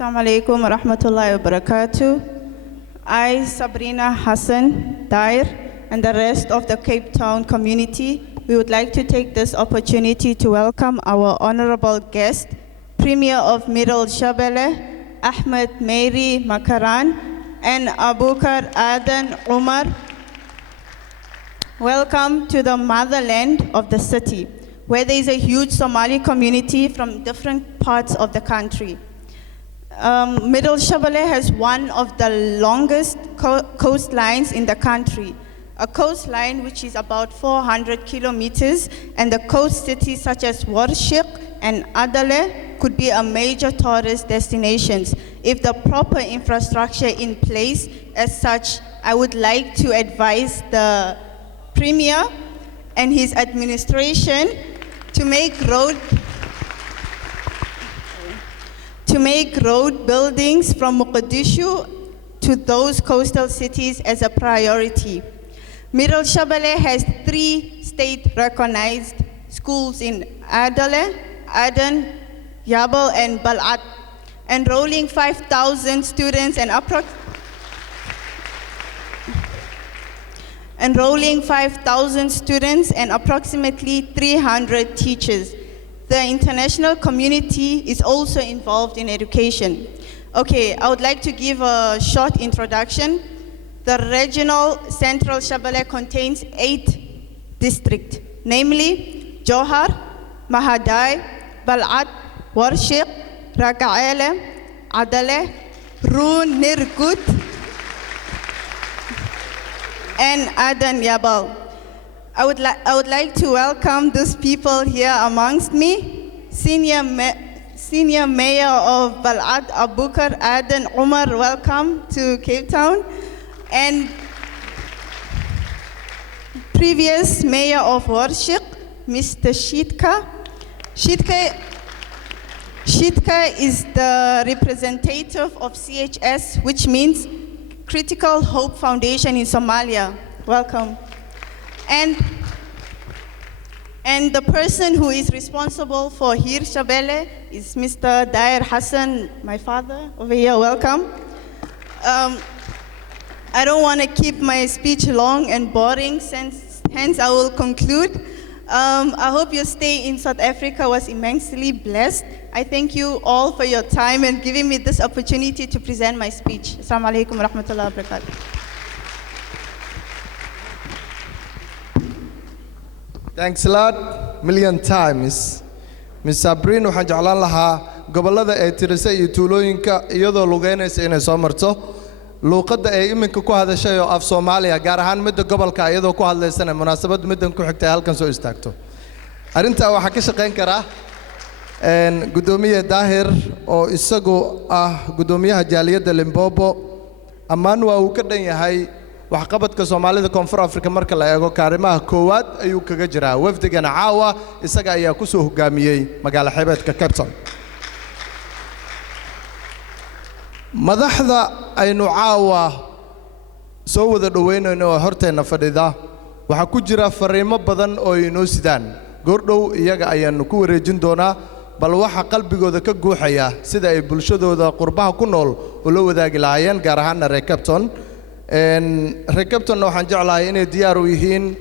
Assalamu alaikum wa rahmatullahi wa barakatuh. I, Sabrina Hassan Dair, and the rest of the Cape Town community, we would like to take this opportunity to welcome our honorable guest, Premier of Middle Shabelle, Ahmed Mary Makaran, and Abubakar Adan Umar. Welcome to the motherland of the city, where there is a huge Somali community from different parts of the country. Middle Shabelle has one of the longest coastlines in the country, a coastline which is about 400 kilometers, and the coast cities such as Warshik and Adale could be a major tourist destinations if the proper infrastructure in place. As such, I would like to advise the Premier and his administration to make road buildings from Mogadishu to those coastal cities as a priority. Middle Shabelle has 3 state-recognized schools in Adale, Aden, Yabal, and Bal'at, enrolling 5,000 students and approximately 300 teachers. The international community is also involved in education. Okay, I would like to give a short introduction. The regional Central Shabelle contains 8 districts, namely Johar, Mahadai, Bal'at, Warshik, Ragaele, Adale, Run, Nirgut, and Adan Yabal. I would like to welcome those people here amongst me. Senior Mayor of Bal'ad, Abubakar Adan Umar, welcome to Cape Town. And previous Mayor of Warshik, Mr. Shitka. Shitka is the representative of CHS, which means Critical Hope Foundation in Somalia. Welcome. And the person who is responsible for Hir Shabelle is Mr. Dair Hassan, my father, over here. Welcome. I don't want to keep my speech long and boring, hence I will conclude. I hope your stay in South Africa was immensely blessed. I thank you all for your time and giving me this opportunity to present my speech. Assalamu alaikum wa rahmatullahi wa barakatuh. Thanks a lot, million times. Ms. Sabrina, waxaan jeclaan lahaa gobolada ay tirisay iyo tuulooyinka iyadoo lugeynaysa inay soo marto luuqadda ay iminka ku hadashay oo af Soomaaliya gaar ahaan midda gobolka iyadoo ku hadlaysana munaasabad middan ku xigtay halkan soo istaagto. Arrinta waxa ka shaqeyn kara gudoomiye Daahir oo isagu gudoomiyaha jaaliyadda Limpopo ammaan waa uu ka dhan yahay waxqabadka Soomaalida Koonfur Afrika marka la eego kaarimaha koowaad ayuu kaga jiraa wafdigana caawa isaga ayaa ku soo hogaamiyay magaalo xeebeedka Cape Town. madaxda aynu caawa soo wada dhaweynayno horteena fadhida waxa ku jira fariimo badan oo inoo sidaan goordhow iyaga ayaanu ku wareejin doonaa bal waxa qalbigooda ka guuxaya sida ay bulshadooda qurbaha ku nool oo la wadaagi lahaayeen gaar ahaan reer Cape Town. reer Cape Town waxaan jeclahay inay diyaar u yihiin